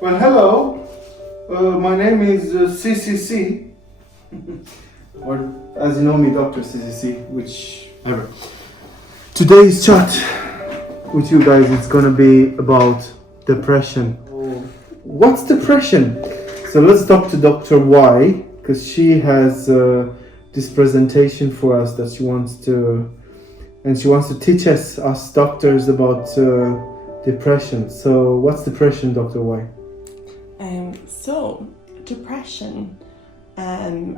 Well, hello. My name is CCC, or as you know me, Dr. CCC, whichever. Today's chat with you guys is gonna be about depression. What's depression? So let's talk to Dr. Y, because she has this presentation for us that she wants to teach us doctors about depression. So what's depression, Dr. Y? So depression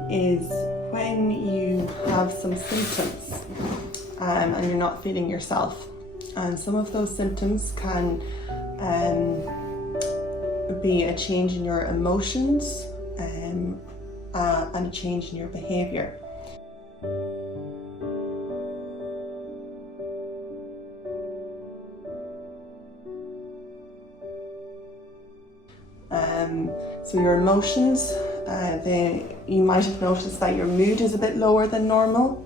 is when you have some symptoms and you're not feeling yourself. And some of those symptoms can be a change in your emotions and a change in your behaviour. So your emotions, you might have noticed that your mood is a bit lower than normal.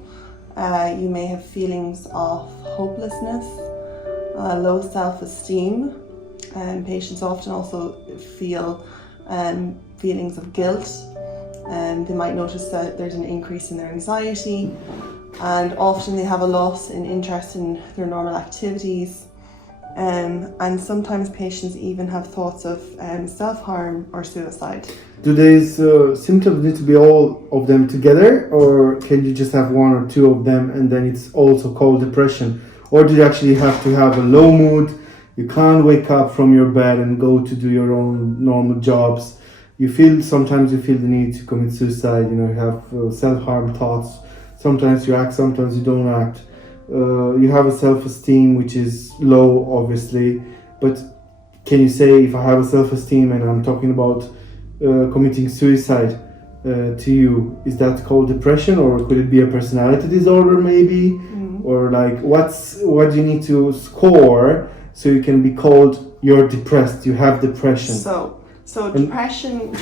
You may have feelings of hopelessness, low self-esteem. Patients often also feel feelings of guilt. They might notice that there's an increase in their anxiety, and often they have a loss in interest in their normal activities. And sometimes patients even have thoughts of self-harm or suicide. Do these symptoms need to be all of them together, or can you just have one or two of them and then it's also called depression? Or do you actually have to have a low mood, you can't wake up from your bed and go to do your own normal jobs, sometimes you feel the need to commit suicide, you have self-harm thoughts, sometimes you act, sometimes you don't act. You have a self-esteem which is low, obviously, but can you say if I have a self-esteem and I'm talking about committing suicide to you, is that called depression, or could it be a personality disorder maybe? Or like what do you need to score so you can be called you're depressed, you have depression? So depression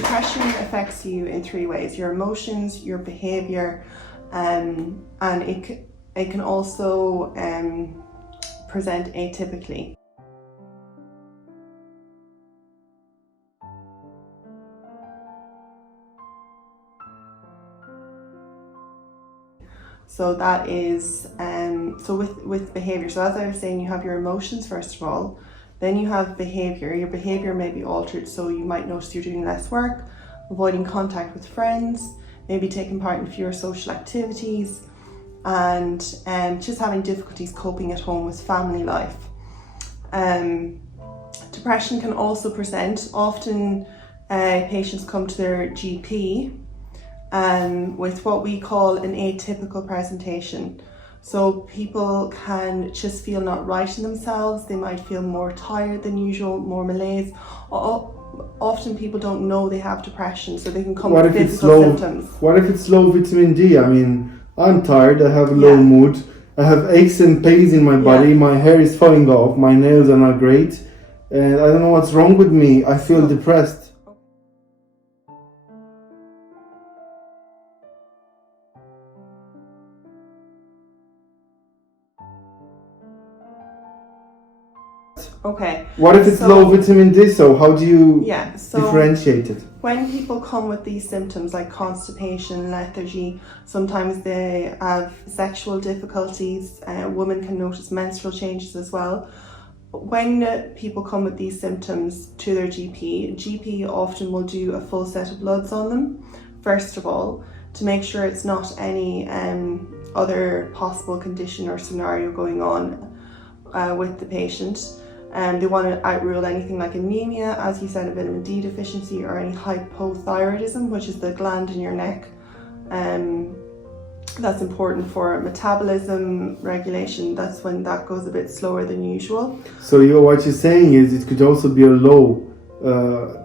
affects you in three ways: your emotions, your behavior, and it can also present atypically. So that is, so with behavior, so as I was saying, you have your emotions first of all, then you have behavior. Your behavior may be altered, so you might notice you're doing less work, avoiding contact with friends, maybe taking part in fewer social activities, and just having difficulties coping at home with family life. Depression can also present, often patients come to their GP with what we call an atypical presentation. So people can just feel not right in themselves, they might feel more tired than usual, more malaise. Often people don't know they have depression, so they can come with physical symptoms. What if it's low vitamin D? I mean, I'm tired, I have a low mood, I have aches and pains in my body, my hair is falling off, my nails are not great, and I don't know what's wrong with me, I feel depressed. Okay. What if it's low vitamin D? So how do you differentiate it? When people come with these symptoms like constipation, lethargy, sometimes they have sexual difficulties. Women can notice menstrual changes as well. When people come with these symptoms to their GP often will do a full set of bloods on them, first of all, to make sure it's not any other possible condition or scenario going on with the patient. They want to outrule anything like anemia, as you said, a vitamin D deficiency, or any hypothyroidism, which is the gland in your neck. That's important for metabolism regulation. That's when that goes a bit slower than usual. So what you're saying is it could also be a low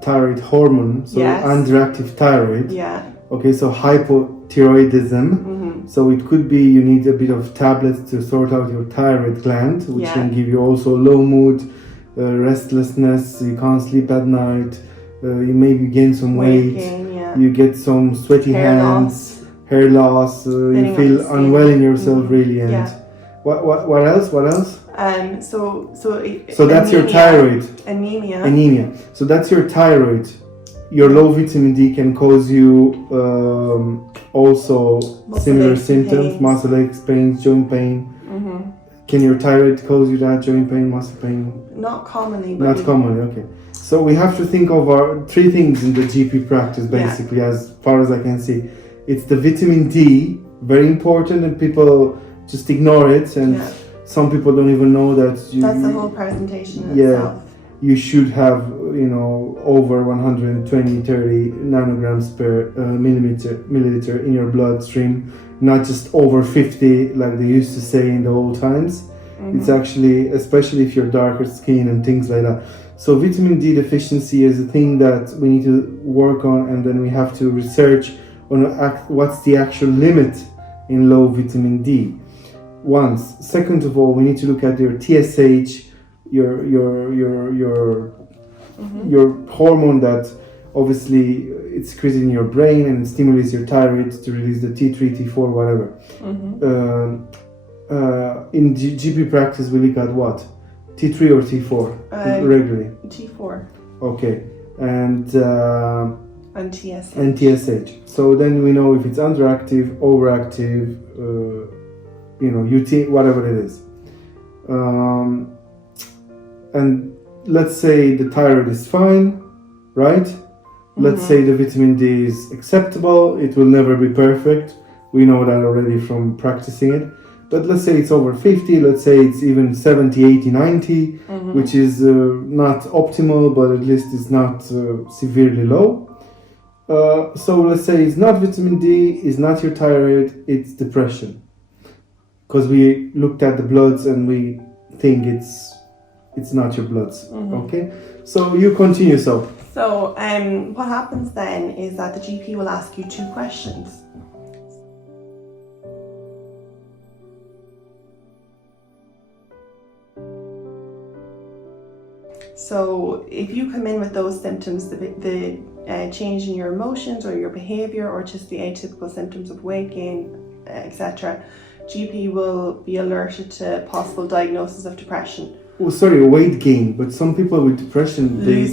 thyroid hormone, so underactive thyroid. Yeah. Okay, so hypothyroidism. So it could be you need a bit of tablets to sort out your thyroid gland, which can give you also low mood, restlessness, you can't sleep at night, you maybe gain some weight, you get some sweaty hands, hair loss, you Thinning of feel the skin. unwell in yourself, really, and Yeah. what else? What else? So That's your thyroid. Anemia. Anemia. So that's your thyroid. Your low vitamin D can cause you also Muscle similar aches and symptoms, pains. muscle aches, pains, joint pain. Can your thyroid cause you that, joint pain, muscle pain? Not commonly, but Not commonly, okay. So we have to think of our three things in the GP practice, basically, as far as I can see. It's the vitamin D, very important, and people just ignore it, and some people don't even know that that's the whole presentation in yeah, itself. you should have, over 120, 30 nanograms per milliliter in your bloodstream, not just over 50 like they used to say in the old times. It's actually, especially if you're darker skin and things like that. So vitamin D deficiency is a thing that we need to work on, and then we have to research on what's the actual limit in low vitamin D. Second of all, we need to look at your TSH, your hormone that obviously it's secreted in your brain and it stimulates your thyroid to release the T3, T4, whatever. In GP practice, we look at what? T3 or T4 regularly? T4. Okay, and TSH. And TSH. So then we know if it's underactive, overactive, UT, whatever it is. And let's say the thyroid is fine, right? Let's say the vitamin D is acceptable. It will never be perfect. We know that already from practicing it. But let's say it's over 50, let's say it's even 70, 80, 90, which is not optimal, but at least it's not severely low. So let's say it's not vitamin D, it's not your thyroid, it's depression. Because we looked at the bloods and we think it's not your bloods. Okay? So you continue, So what happens then is that the GP will ask you two questions. So if you come in with those symptoms, the change in your emotions or your behaviour, or just the atypical symptoms of weight gain, etc., GP will be alerted to possible diagnosis of depression. Oh, sorry, weight gain. But some people with depression, they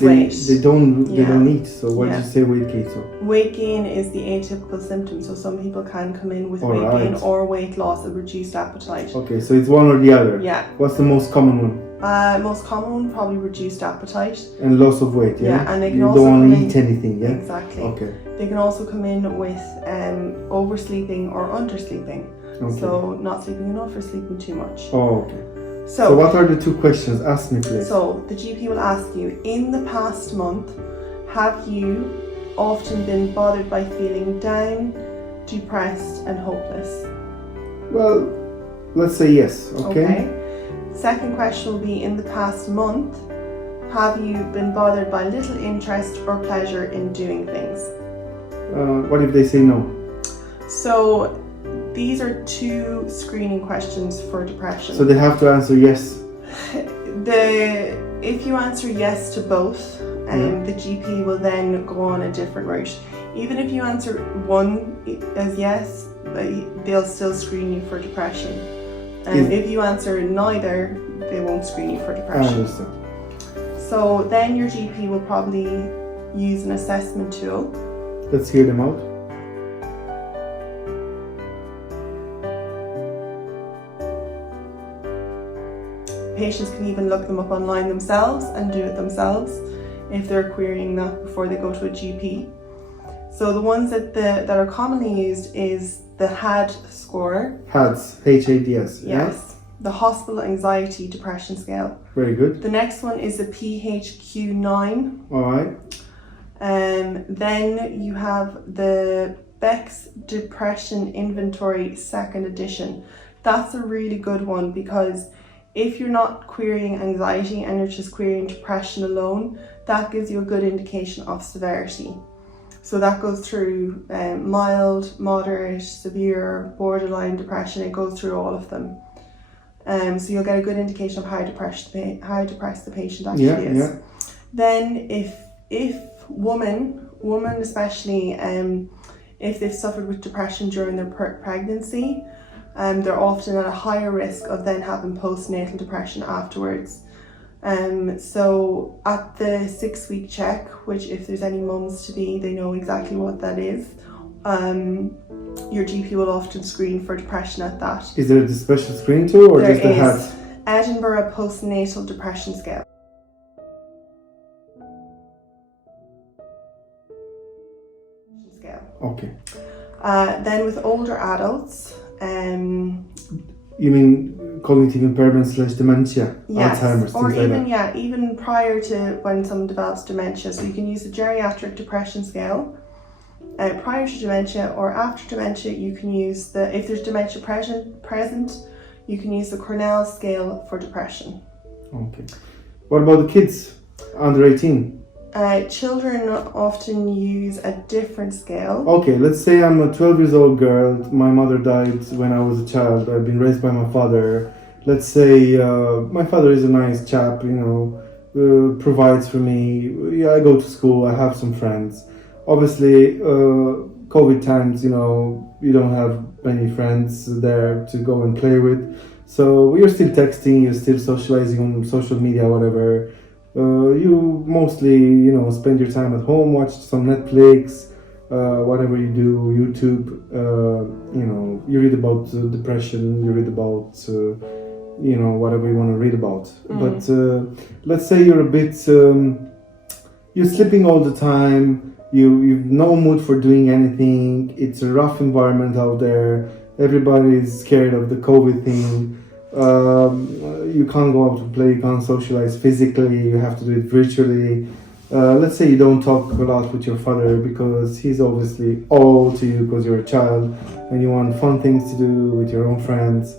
don't eat. So why did you say weight gain? So weight gain is the atypical symptom. So some people can come in with weight gain or weight loss or reduced appetite. Okay, so it's one or the other. Yeah. What's the most common one? Most common one, probably reduced appetite. And loss of weight, yeah? Yeah, and they can you also don't want to eat anything, yeah? Exactly. Okay. They can also come in with oversleeping or undersleeping. Okay. So not sleeping enough or sleeping too much. Oh, okay. So what are the two questions? Ask me, please. So the GP will ask you, in the past month, have you often been bothered by feeling down, depressed and hopeless? Well, let's say yes, okay? Second question will be, in the past month, have you been bothered by little interest or pleasure in doing things? What if they say no? So these are two screening questions for depression. So they have to answer yes? If you answer yes to both, the GP will then go on a different route. Even if you answer one as yes, they'll still screen you for depression. If you answer neither, they won't screen you for depression. I understand. So then your GP will probably use an assessment tool. Let's hear them out. Patients can even look them up online themselves and do it themselves if they're querying that before they go to a GP. So the ones that are commonly used is the HAD score. HADS, H-A-D-S. Yes. The Hospital Anxiety Depression Scale. Very good. The next one is the PHQ-9. All right. Then you have the Beck's Depression Inventory 2nd edition. That's a really good one, because if you're not querying anxiety and you're just querying depression alone, that gives you a good indication of severity. So that goes through mild, moderate, severe, borderline depression. It goes through all of them. So you'll get a good indication of how depressed the patient actually is. Yeah. Then if woman especially, if they've suffered with depression during their pregnancy, they're often at a higher risk of then having postnatal depression afterwards. So at the 6-week check, which if there's any mums to be, they know exactly what that is. Your GP will often screen for depression at that. Is there a special screen too, or There just the is hat? Edinburgh Postnatal Depression Scale. Okay. Then with older adults, You mean cognitive impairment / dementia, yes, Alzheimer's, or things even like that? even prior to when someone develops dementia. So you can use the geriatric depression scale. Prior to dementia or after dementia, you can use if there's dementia present, you can use the Cornell scale for depression. Okay. What about the kids under 18? Children often use a different scale. Okay, let's say I'm a 12 years old girl. My mother died when I was a child. I've been raised by my father. Let's say my father is a nice chap, provides for me. Yeah, I go to school. I have some friends. Obviously, COVID times, you don't have many friends there to go and play with. So you're still texting, you're still socializing on social media, whatever. You mostly, spend your time at home, watch some Netflix, whatever you do, YouTube. You read about depression, you read about, whatever you want to read about. But let's say you're a bit, you're sleeping all the time. You've no mood for doing anything. It's a rough environment out there. Everybody's scared of the COVID thing. You can't go out to play, you can't socialize physically, you have to do it virtually. Let's say you don't talk a lot with your father because he's obviously old to you because you're a child and you want fun things to do with your own friends.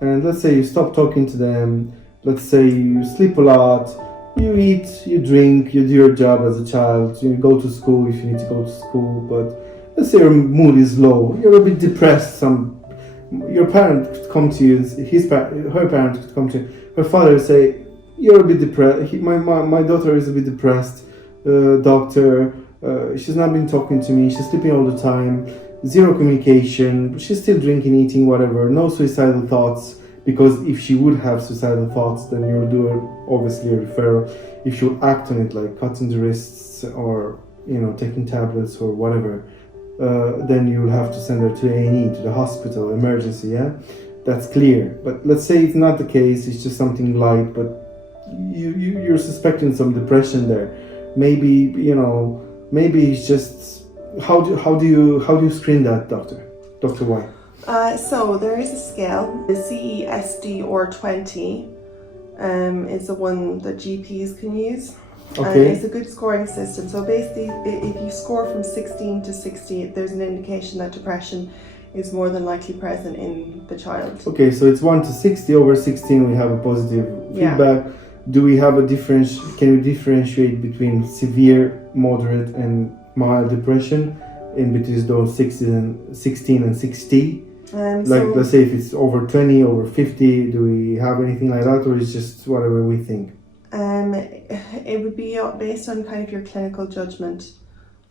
And let's say you stop talking to them. Let's say you sleep a lot, you eat, you drink, you do your job as a child, you go to school if you need to go to school, but let's say your mood is low, you're a bit depressed. Your parent could come to you, her parent could come to you, her father would say, you're a bit depressed, my daughter is a bit depressed, doctor, she's not been talking to me, she's sleeping all the time, zero communication, she's still drinking, eating, whatever, no suicidal thoughts, because if she would have suicidal thoughts, then you'll do obviously a referral. If she'll act on it, like cutting the wrists or, taking tablets or whatever, then you'll have to send her to A&E, to the hospital, emergency, yeah? That's clear. But let's say it's not the case, it's just something light, but you're suspecting some depression there. Maybe, maybe it's just, how do you screen that, doctor? Dr. Y? So there is a scale, the CESD or 20 is the one that GPs can use. Okay. It's a good scoring system. So basically, if you score from 16 to 60, there's an indication that depression is more than likely present in the child. Okay, so it's 1 to 60. Over 16, we have a positive feedback. Do we have can we differentiate between severe, moderate, and mild depression in between those 16 and 60? Let's say if it's over 20, over 50, do we have anything like that, or is just whatever we think? It would be based on kind of your clinical judgment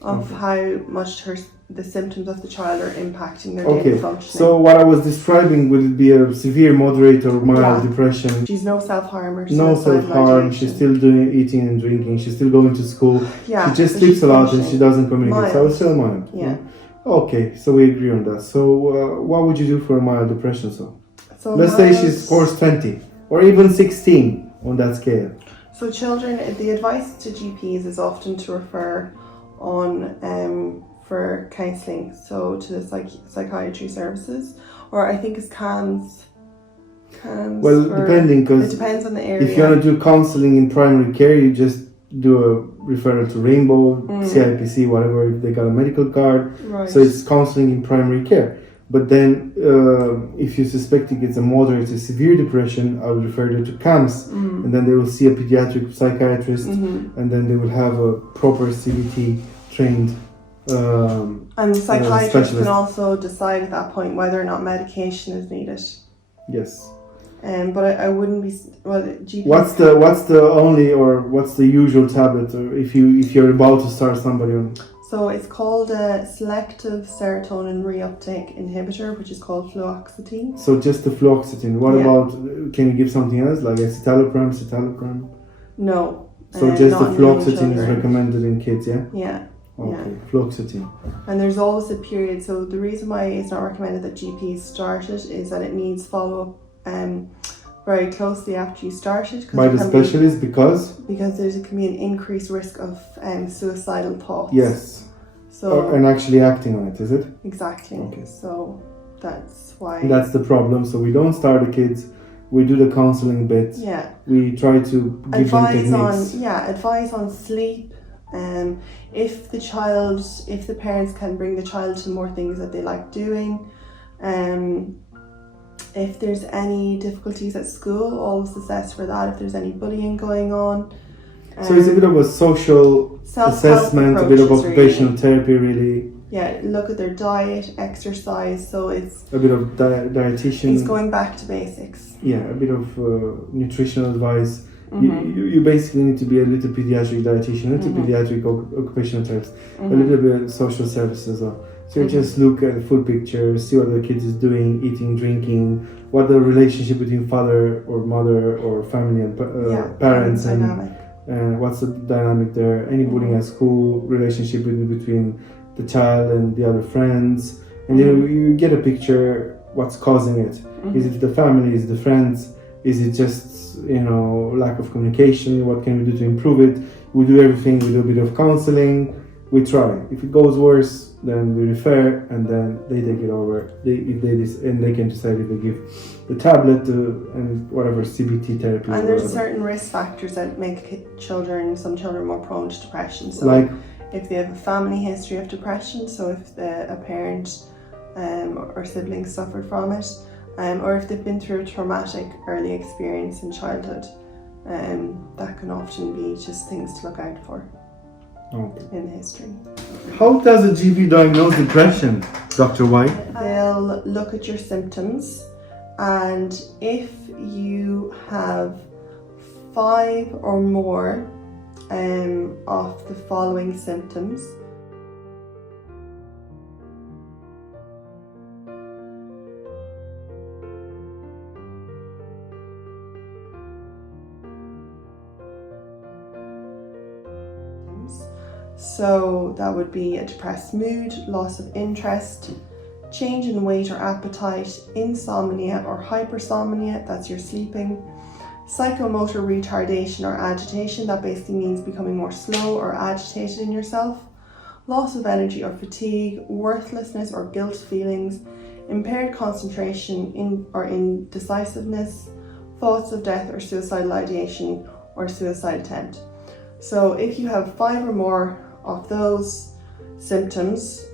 of how much the symptoms of the child are impacting their daily functioning. So what I was describing, would it be a severe, moderate, or mild depression? She's no self-harm. No self-harm. She's still eating and drinking. She's still going to school. Yeah, she just sleeps a lot and she doesn't communicate. Mild. So it's still mild. Yeah. Okay, so we agree on that. So what would you do for a mild depression? So let's say she scores 20 or even 16 on that scale. So children, the advice to GPs is often to refer on for counselling, so to the psychiatry services, or I think it's CAMS. Well, depending, because it depends on the area. If you want to do counselling in primary care, you just do a referral to Rainbow, CIPC, whatever, if they got a medical card. Right. So it's counselling in primary care. But then, if you suspect it's a moderate to severe depression, I would refer you to CAMS, and then they will see a pediatric psychiatrist, and then they will have a proper CBT trained and the psychiatrist can also decide at that point whether or not medication is needed. Yes. But I wouldn't be GP. What's the usual tablet, or if you're about to start somebody on? So it's called a selective serotonin reuptake inhibitor, which is called fluoxetine. So just the fluoxetine. What Yeah. about, can you give something else like citalopram? No. So just the not in young fluoxetine is children. recommended in kids, yeah? Yeah. Okay, fluoxetine. And there's always a period. So the reason why it's not recommended that GPs start it is that it needs follow-up very closely after you start it. By the specialist because there can be an increased risk of suicidal thoughts. yes. So And actually acting on it, is it? exactly. Okay. So that's why. That's the problem. So we don't start the kids. We do the counseling bit. Yeah. We try to give them techniques. Advise on sleep. If the parents can bring the child to more things that they like doing. If there's any difficulties at school, always assess for that. If there's any bullying going on. So it's a bit of a social assessment, a bit of occupational therapy, really. Yeah, look at their diet, exercise. So it's a bit of dietitian. It's going back to basics. Yeah, a bit of nutritional advice. You basically need to be a little pediatric dietitian, a little pediatric occupational therapist, a little bit of social services as well. So you just look at the food picture, see what the kid is doing, eating, drinking, what the relationship between father or mother or family and parents and what's the dynamic there. Any bullying at school, relationship between the child and the other friends, and you get a picture what's causing it. Is it the family? Is it the friends? Is it just lack of communication? What can we do to improve it? We do everything. We do a bit of counseling. We try. If it goes worse, then we refer, and then they take it over. And they can decide if they give the tablet and whatever CBT therapy. And there's certain risk factors that make some children more prone to depression. So like if they have a family history of depression, so if a parent or siblings suffered from it, or if they've been through a traumatic early experience in childhood, that can often be just things to look out for in the history. How does a GP diagnose depression, Dr. White? They'll look at your symptoms, and if you have 5 or more of the following symptoms. So that would be a depressed mood, loss of interest, change in weight or appetite, insomnia or hypersomnia, that's your sleeping, psychomotor retardation or agitation, that basically means becoming more slow or agitated in yourself, loss of energy or fatigue, worthlessness or guilt feelings, impaired concentration or indecisiveness, thoughts of death or suicidal ideation or suicide attempt. So if you have 5 or more of those symptoms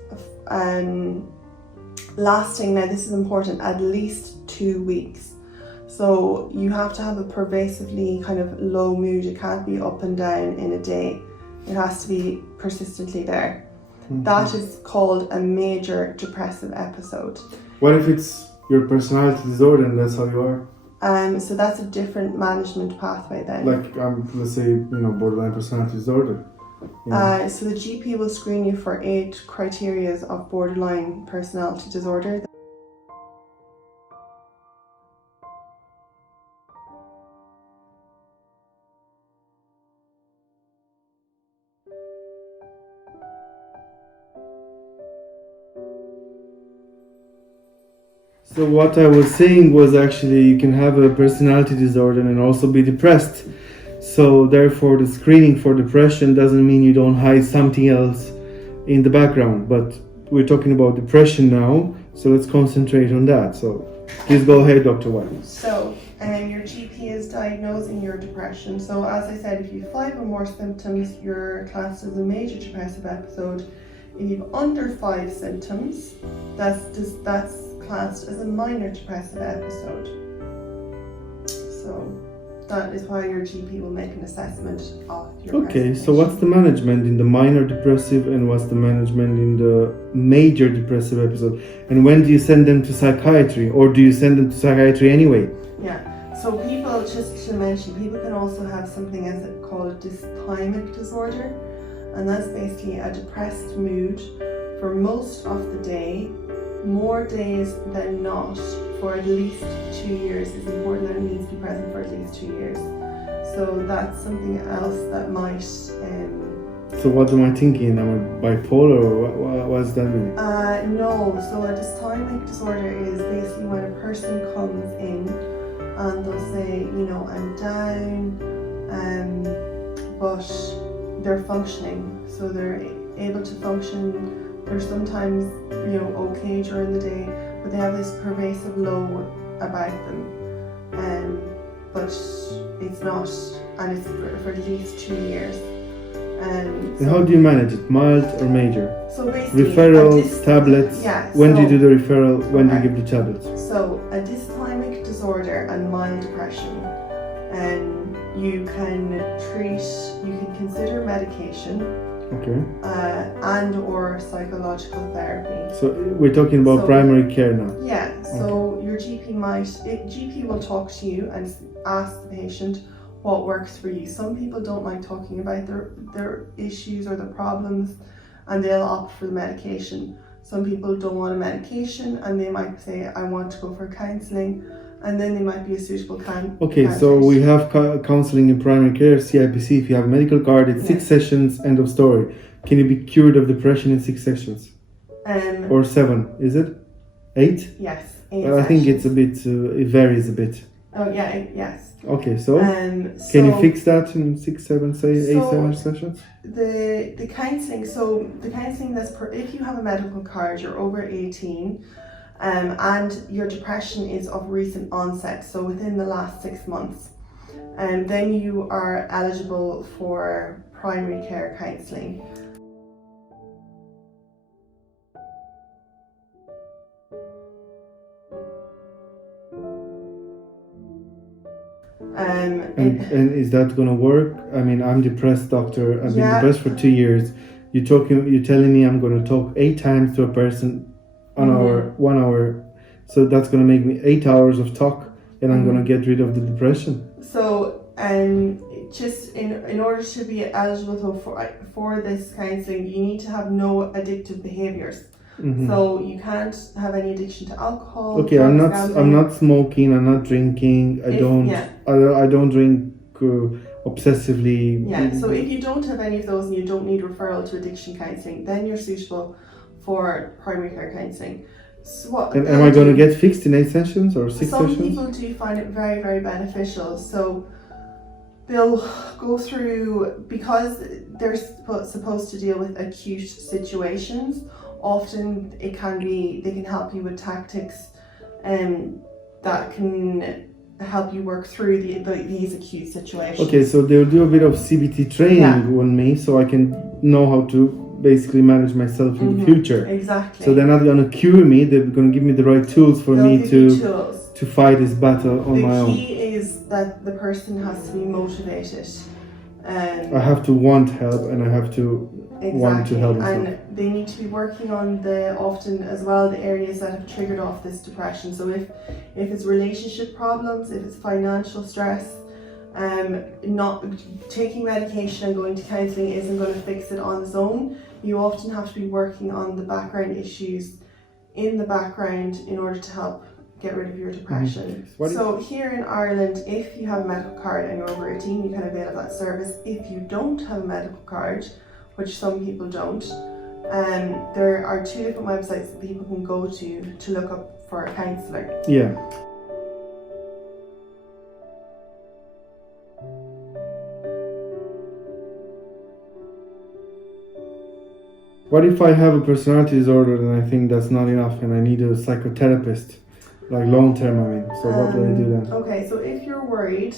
lasting, now this is important, at least 2 weeks. So you have to have a pervasively kind of low mood. It can't be up and down in a day. It has to be persistently there. That is called a major depressive episode. What if it's your personality disorder and that's how you are? So that's a different management pathway then. Like, let's say, borderline personality disorder. So the GP will screen you for 8 criteria of borderline personality disorder. So what I was saying was actually you can have a personality disorder and also be depressed. So therefore the screening for depression doesn't mean you don't hide something else in the background. But we're talking about depression now, so let's concentrate on that. So please go ahead, Dr. White. So your GP is diagnosing your depression. So as I said, if you have 5 or more symptoms, you're classed as a major depressive episode. If you have under 5 symptoms, that's classed as a minor depressive episode. So that is why your GP will make an assessment of your Okay, so what's the management in the minor depressive and what's the management in the major depressive episode? And when do you send them to psychiatry, or do you send them to psychiatry anyway? Yeah, so people, just to mention, people can also have something called a dysthymic disorder. and that's basically a depressed mood for most of the day, more days than not, for at least 2 years. It's important that it needs to be present for at least 2 years. So that's something else that might. So what am I thinking? Am I bipolar, or what does that mean? No. So a dysthymic disorder is basically when a person comes in and they'll say, I'm down, but they're functioning. So they're able to function. They're sometimes, okay during the day, but they have this pervasive low about them. But it's not, and it's for at least 2 years. And how do you manage it? Mild or major? So basically, referrals, tablets. Yeah. When do you do the referral? When do you give the tablets? So a dysthymic disorder and mild depression, you can consider medication. Okay. And or psychological therapy. So we're talking about primary care now. Yeah. So your GP will talk to you and ask the patient what works for you. Some people don't like talking about their issues or their problems, and they'll opt for the medication. Some people don't want a medication, and they might say, I want to go for counselling, and then they might be a suitable Okay, so we have counselling in primary care, CIPC. If you have a medical card, it's 6 sessions, end of story. Can you be cured of depression in 6 sessions? Or 7, is it? 8? Yes. I think it's a bit, it varies a bit. Oh yeah, yes. Okay, so can you fix that in 6, 7, say 8, 7 sessions? The counselling. So the counselling if you have a medical card, you're over 18, and your depression is of recent onset, so within the last 6 months, then you are eligible for primary care counselling. And is that gonna work? I mean, I'm depressed, doctor. I've been depressed for 2 years. You're telling me I'm gonna talk 8 times to a person an hour, 1 hour. So that's gonna make me 8 hours of talk, and I'm gonna get rid of the depression. So, just in order to be eligible for this counselling, you need to have no addictive behaviours. So you can't have any addiction to alcohol. Okay, I'm not smoking. I'm not drinking. I don't drink obsessively. Yeah. So if you don't have any of those and you don't need referral to addiction counselling, then you're suitable for primary care counselling. So am I going to get fixed in 8 sessions or 6 sessions? Some people do find it very, very beneficial. So they'll go through, because they're supposed to deal with acute situations. Often they can help you with tactics that can help you work through these acute situations. Okay, so they'll do a bit of CBT training on me, so I can know how to basically manage myself in the future. Exactly. So they're not going to cure me, they're going to give me the right tools for me to fight this battle on my own. The key is that the person has to be motivated. I have to want help, and I have to want to help myself. And they need to be working on often as well the areas that have triggered off this depression. So if it's relationship problems, if it's financial stress, not taking medication and going to counselling isn't going to fix it on its own. You often have to be working on the background issues in the background in order to help get rid of your depression. So here in Ireland, if you have a medical card and you're over 18, you can avail of that service. If you don't have a medical card, which some people don't, there are 2 different websites that people can go to look up for a counsellor. Yeah. What if I have a personality disorder and I think that's not enough and I need a psychotherapist? Like long term, I mean. So what do I do then? Okay, so if you're worried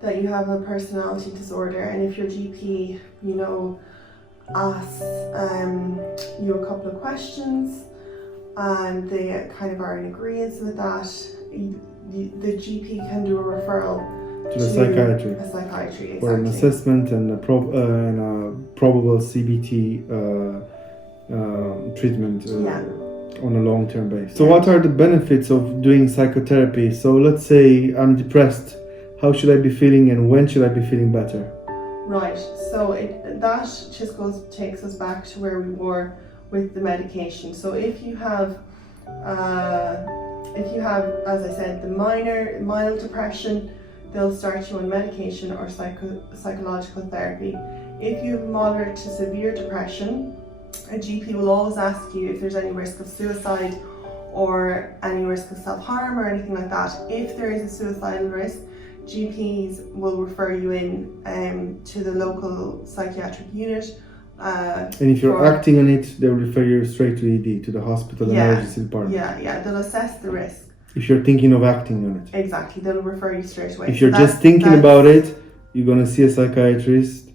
that you have a personality disorder, and if your GP, asks you a couple of questions and they kind of are in agreement with that, the GP can do a referral to the psychiatry. A psychiatry, exactly. For an assessment and a probable CBT treatment. On a long-term basis. So what are the benefits of doing psychotherapy? So let's say I'm depressed. How should I be feeling and when should I be feeling better? Right. So that just takes us back to where we were with the medication. So if you have, as I said, the mild depression, they'll start you on medication or psychological therapy. If you have moderate to severe depression, a GP will always ask you if there's any risk of suicide or any risk of self-harm or anything like that. If there is a suicidal risk, GPs will refer you in to the local psychiatric unit. And if you're acting on it, they'll refer you straight to ED, to the hospital emergency department. Yeah, they'll assess the risk. If you're thinking of acting on it. Exactly, they'll refer you straight away. If you're just thinking about it, you're going to see a psychiatrist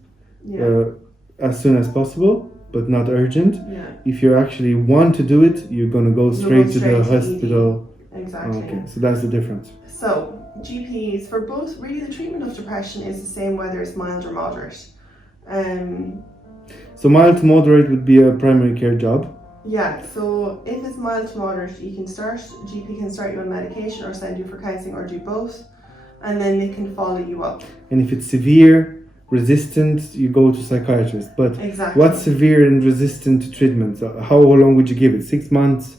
as soon as possible, but not urgent. Yeah. If you actually want to do it, you're going to go straight to the hospital. ED. Exactly. Okay, so that's the difference. So, GPs, for both, really the treatment of depression is the same whether it's mild or moderate. So mild to moderate would be a primary care job. Yeah, so if it's mild to moderate, GP can start you on medication or send you for counselling or do both, and then they can follow you up. And if it's severe, resistant, you go to psychiatrist. But exactly. What's severe and resistant to treatment? How long would you give it? 6 months?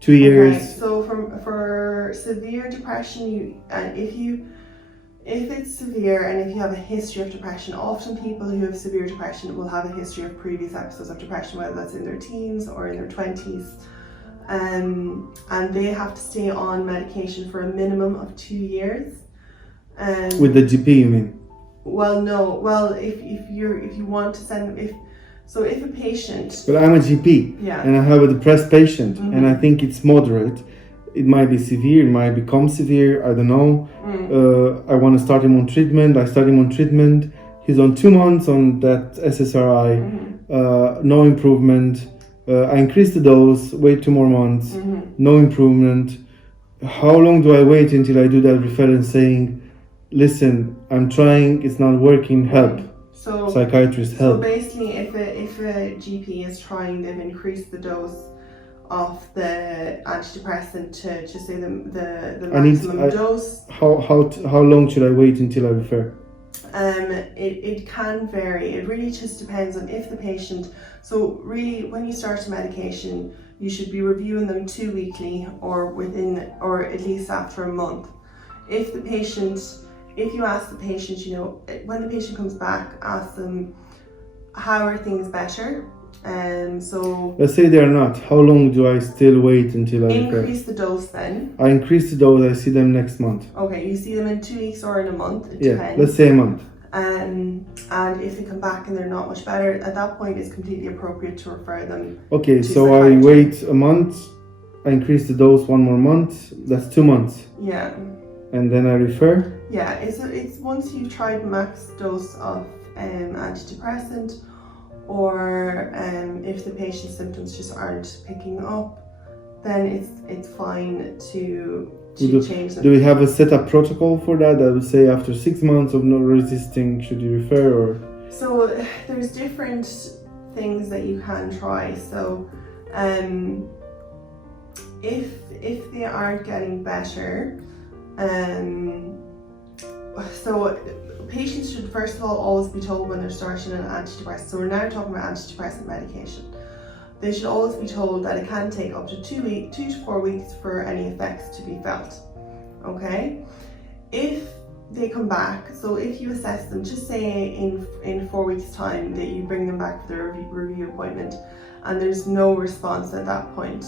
2 years? Okay, so for severe depression, if it's severe and if you have a history of depression, often people who have severe depression will have a history of previous episodes of depression, whether that's in their teens or in their 20s. And they have to stay on medication for a minimum of 2 years. With the GP, you mean? Well, no. Well, if you want to send, if a patient... But I'm a GP, and I have a depressed patient, and I think it's moderate. It might be severe, it might become severe, I don't know. I want to start him on treatment, I start him on treatment. He's on 2 months on that SSRI, no improvement. I increase the dose, wait 2 more months, no improvement. How long do I wait until I do that referral saying, listen, I'm trying, it's not working, help. So psychiatrist help. So basically, if a GP is trying, they've increased the dose of the antidepressant to say the maximum dose. How long should I wait until I refer? It can vary. It really just depends on if the patient. So really, when you start a medication, you should be reviewing them 2 weekly or at least after a month. If you ask the patient, when the patient comes back, ask them, how are things better? So let's say they're not. How long do I still wait until I increase the dose then? I increase the dose, I see them next month. Okay, you see them in 2 weeks or in a month, it depends. Let's say a month. And if they come back and they're not much better, at that point it's completely appropriate to refer them. Okay, so I wait a month, I increase the dose 1 more month, that's 2 months. Yeah. And then I refer? Yeah, it's once you've tried max dose of antidepressant, or if the patient's symptoms just aren't picking up, then it's fine to change them. Do we have a set up protocol for that? I would say after 6 months of no resisting, should you refer or? So there's different things that you can try. So if they aren't getting better, so patients should first of all always be told when they're starting an antidepressant. So we're now talking about antidepressant medication. They should always be told that it can take up to 2 to 4 weeks for any effects to be felt. Okay? If they come back, so if you assess them, just say in 4 weeks time that you bring them back for their review appointment and there's no response at that point,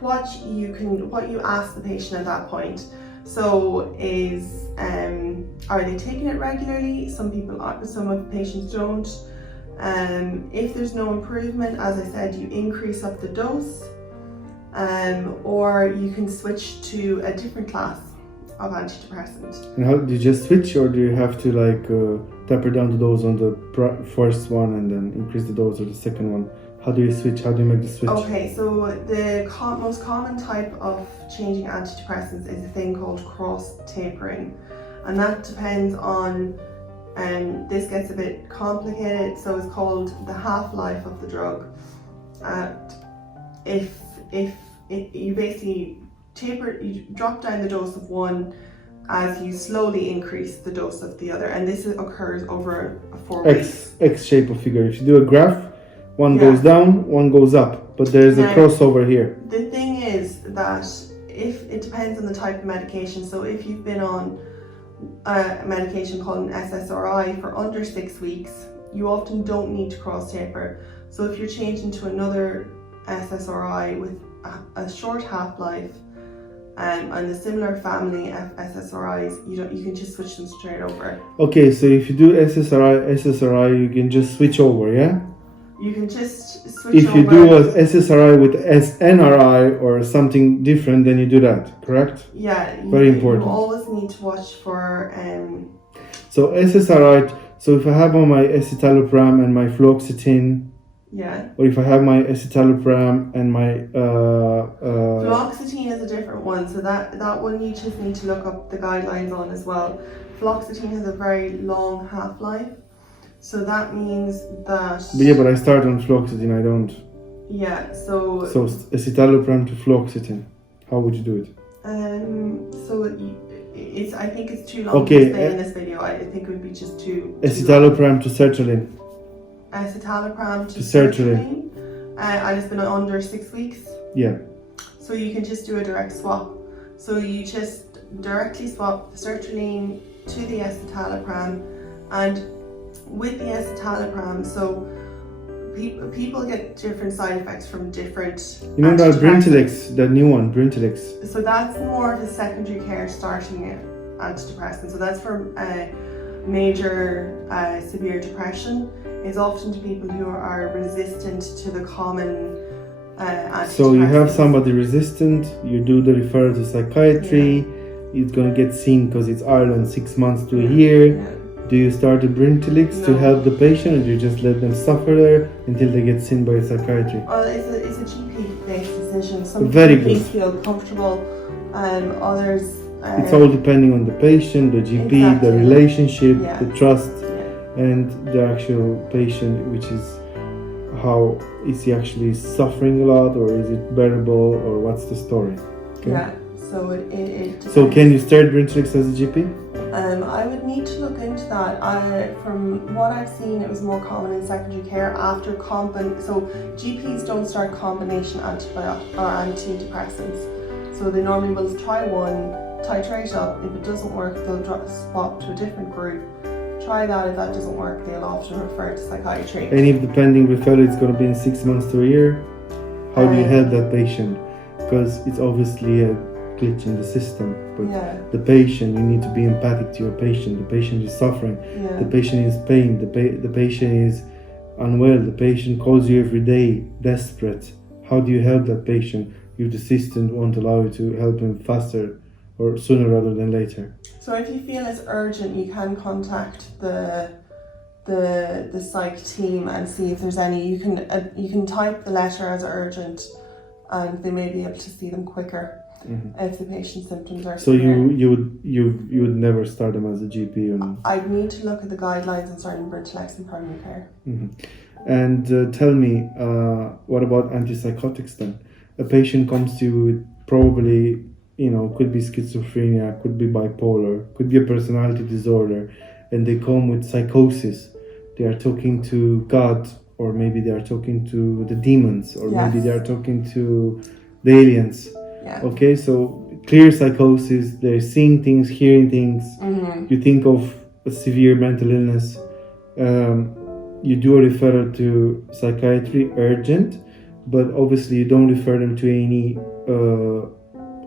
what you ask the patient at that point, so is, are they taking it regularly? Some people are, some of the patients don't. If there's no improvement, as I said, you increase up the dose, or you can switch to a different class of antidepressant. And how do you just switch, or do you have to taper down the dose on the first one and then increase the dose of the second one? How do you switch? How do you make the switch? Okay, so the most common type of changing antidepressants is a thing called cross tapering, and that depends on, this gets a bit complicated, so it's called the half-life of the drug. If you basically you drop down the dose of one as you slowly increase the dose of the other, and this occurs over 4 weeks. X shape of figure. If you do a graph, one Yeah. goes down, one goes up, but there's a Now, crossover here. The thing is that if it depends on the type of medication, so if you've been on a medication called an SSRI for under 6 weeks, you often don't need to cross taper. So if you're changing to another SSRI with a short half-life and a similar family of SSRIs, you can just switch them straight over. Okay, so if you do SSRI, you can just switch over, yeah? You can just switch over. If you do a SSRI with SNRI or something different, then you do that, correct? Yeah, Very important. You always need to watch for So SSRI, so if I have on my escitalopram and my fluoxetine, yeah. or if I have my escitalopram and my Fluoxetine is a different one, so that one you just need to look up the guidelines on as well. Fluoxetine has a very long half-life, so that means that... But I start on fluoxetine, I don't. Yeah, so... So escitalopram to fluoxetine, how would you do it? I think it's too long to explain in this video. I think it would be just too... Escitalopram to sertraline. Escitalopram to sertraline. And it's been under 6 weeks. Yeah. So you can just do a direct swap. So you just directly swap the sertraline to the escitalopram, and with the escitalopram, so people get different side effects from different... You know that Brintellix, the new one, Brintellix. So that's more of a secondary care starting antidepressant. So that's for major severe depression. It's often to people who are resistant to the common antidepressants. So you have somebody resistant, you do the referral to psychiatry, it's going to get seen because it's Ireland 6 months to a year. Yeah. Do you start a Brintellix to help the patient, or do you just let them suffer there until they get seen by a psychiatry? Well, it's a GP-based decision. Some Very GPs good. feel comfortable, others... It's all depending on the patient, the GP, Exactly. the relationship, Yeah. the trust, Yeah. and the actual patient, which is how is he actually suffering a lot, or is it bearable, or what's the story? Okay. Yeah, so it So can you start Brintellix as a GP? I would need to look into that. From what I've seen, it was more common in secondary care after so GPs don't start combination antidepressants. So they normally will try one, titrate up. If it doesn't work, they'll swap to a different group. Try that. If that doesn't work, they'll often refer to psychiatry. And if the pending referral is going to be in 6 months to a year, how do you help that patient? Because it's obviously a glitch in the system. But the patient, you need to be empathic to your patient. The patient is suffering. Yeah. The patient is pain. The patient is unwell. The patient calls you every day, desperate. How do you help that patient if the system won't allow you to help him faster or sooner rather than later? So if you feel it's urgent, you can contact the psych team and see if there's any. You can type the letter as urgent, and they may be able to see them quicker if the patient's symptoms are. So severe. you would never start them as a GP. I'd need to look at the guidelines and starting Brintellix in primary care. And tell me, what about antipsychotics then? A patient comes to you with probably, could be schizophrenia, could be bipolar, could be a personality disorder, and they come with psychosis. They are talking to God, or maybe they are talking to the demons, or maybe they are talking to the aliens. Yeah. Okay, so clear psychosis, they're seeing things, hearing things. You think of a severe mental illness. You do a referral to psychiatry, urgent, but obviously you don't refer them to A&E,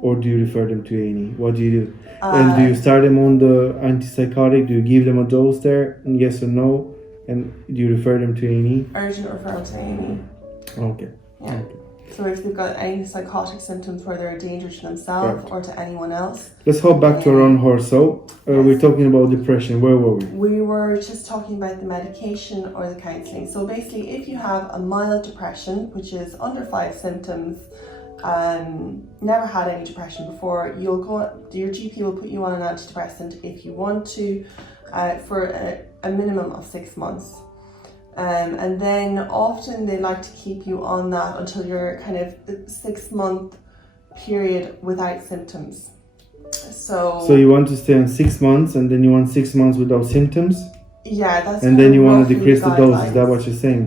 or do you refer them to A&E? What do you do? And do you start them on the antipsychotic? Do you give them a dose there? Yes or no? And do you refer them to A&E? Urgent referral to A&E. Okay. Yeah. Okay. So if they've got any psychotic symptoms where they're a danger to themselves or to anyone else. Let's hop back to our own horse. So we're talking about depression. Where were we? We were just talking about the medication or the counselling. So basically, if you have a mild depression, which is under 5 symptoms, never had any depression before, your GP will put you on an antidepressant if you want to, for a minimum of 6 months. And then often they like to keep you on that until you're kind of the 6 month period without symptoms. So you want to stay on 6 months, and then you want 6 months without symptoms, Yeah, that's and kind then of you want to roughly decrease the dose. Is that guidelines. what you're saying?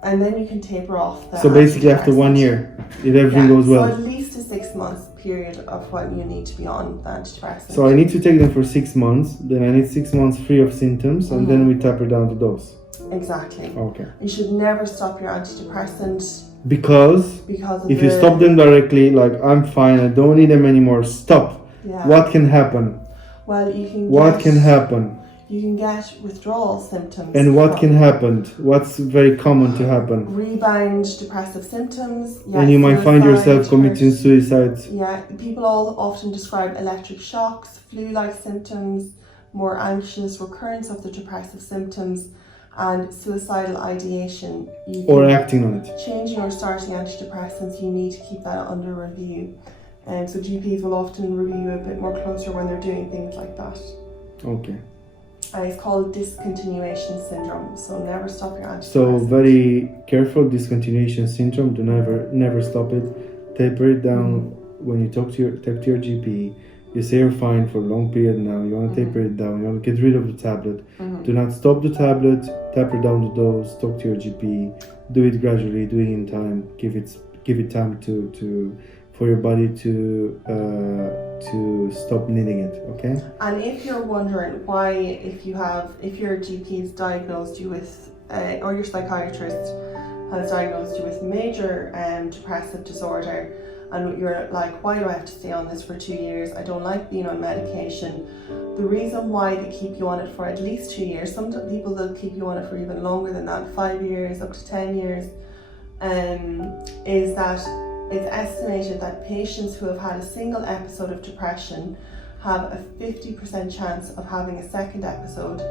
And then you can taper off the So basically, after 1 antidepressant. year, if everything goes So well. at least a 6 month period of what you need to be on the antidepressant. So I need to take them for 6 months. Then I need 6 months free of symptoms, and then we taper down the dose. Exactly. Okay. You should never stop your antidepressant Because of if you stop them directly, like I'm fine, I don't need them anymore. Stop. Yeah. What can happen? Well, you can. What can happen? You can get withdrawal symptoms. And what can happen? What's very common to happen? Rebound depressive symptoms. Yeah, and you might find yourself suicide, committing suicide. Yeah, people all often describe electric shocks, flu-like symptoms, more anxious recurrence of the depressive symptoms, and suicidal ideation. Or acting on it. Changing or starting antidepressants, you need to keep that under review. So GPs will often review a bit more closer when they're doing things like that. Okay. It's called discontinuation syndrome. So never stop your antidepressant. So very careful, discontinuation syndrome. Do never stop it. Taper it down when you talk to your GP. You say you're fine for a long period now. You want to taper it down. You want to get rid of the tablet. Do not stop the tablet. Taper down the dose. Talk to your GP. Do it gradually. Do it in time. Give it time for your body to stop needing it. Okay. And if you're wondering why, if your GP's diagnosed you with, or your psychiatrist has diagnosed you with major depressive disorder, and you're like, why do I have to stay on this for 2 years? I don't like being on medication. The reason why they keep you on it for at least 2 years, some people they'll keep you on it for even longer than that, 5 years, up to 10 years, is that it's estimated that patients who have had a single episode of depression have a 50% chance of having a second episode,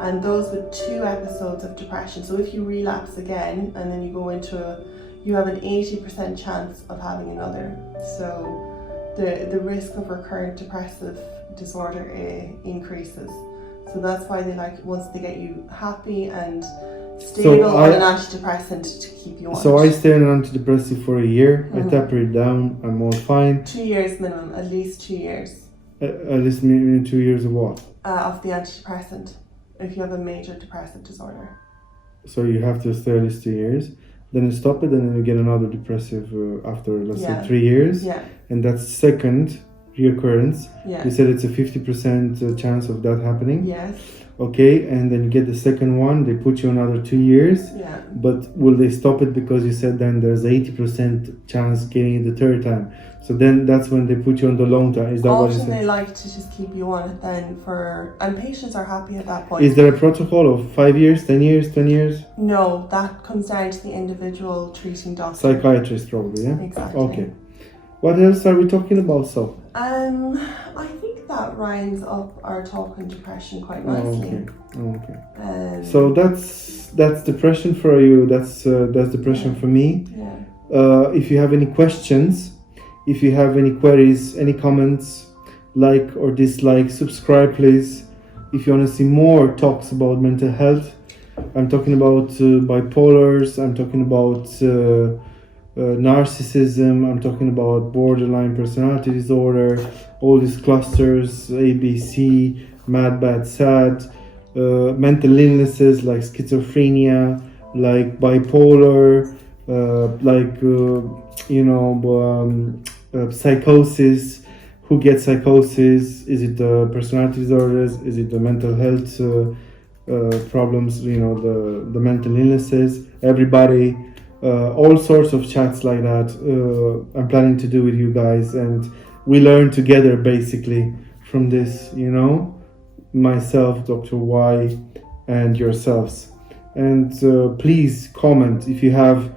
and those with 2 episodes of depression. So if you relapse again and then you go into you have an 80% chance of having another. So the risk of recurrent depressive disorder increases. So that's why they once they get you happy and stable on an antidepressant to keep you on. So I stay on an antidepressant for a year. I taper it down. I'm all fine. 2 years minimum, at least 2 years. At least minimum 2 years of what? Of the antidepressant, if you have a major depressive disorder. So you have to stay at least 2 years. Then you stop it, and then you get another depressive after, let's say, 3 years. Yeah. And that's second reoccurrence. Yeah. You said it's a 50% chance of that happening. Yes. Okay, and then you get the second one. They put you another 2 years. Yeah. But will they stop it because you said then there's 80% chance getting it the third time? So then that's when they put you on the long term. Is that what you Often said? they like to just keep you on it then and patients are happy at that point. Is there a protocol of 5 years, 10 years, 10 years? No, that comes down to the individual treating doctor. Psychiatrist probably, yeah? Exactly. Okay. What else are we talking about, so? I think that rounds up our talk on depression quite nicely. Okay. So that's depression for you. That's depression for me. Yeah. If you have any questions, if you have any queries, any comments, like or dislike, subscribe please. If you want to see more talks about mental health, I'm talking about bipolars, I'm talking about narcissism, I'm talking about borderline personality disorder, all these clusters, ABC, mad, bad, sad, mental illnesses like schizophrenia, like bipolar, psychosis. Who gets psychosis? Is it the personality disorders? Is it the mental health problems? The mental illnesses. Everybody, all sorts of chats like that. I'm planning to do with you guys, and we learn together basically from this. Myself, Dr. Y, and yourselves. And please comment if you have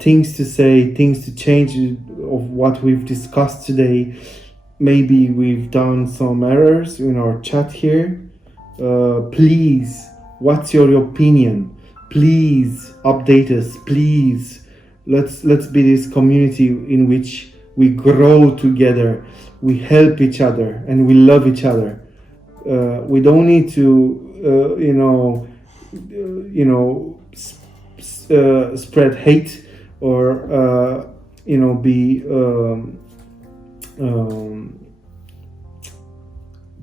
things to say, things to change of what we've discussed today. Maybe we've done some errors in our chat here. Please, what's your opinion? Please update us. Please, let's be this community in which we grow together, we help each other, and we love each other. We don't need to, spread hate or be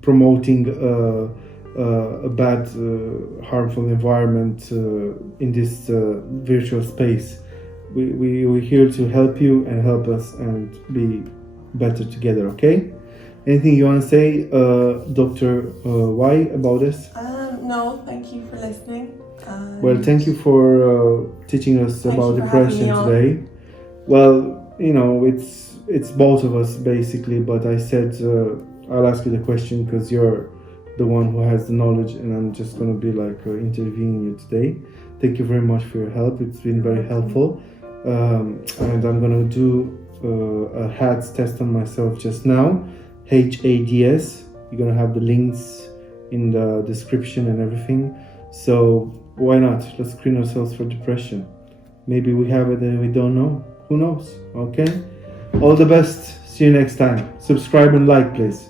promoting a bad, harmful environment in this virtual space. We're here to help you and help us and be better together, okay? Anything you want to say, Dr. Y, about this? No, thank you for listening. Well, thank you for teaching us Thank about you for having depression me on. today. Well, you know, it's both of us basically, but I said I'll ask you the question because you're the one who has the knowledge, and I'm just gonna be like interviewing you today. Thank you very much for your help. It's been very helpful, and I'm gonna do a HADS test on myself just now. HADS. You're gonna have the links in the description and everything. So why not? Let's screen ourselves for depression. Maybe we have it and we don't know. Who knows? Okay? All the best. See you next time. Subscribe and like, please.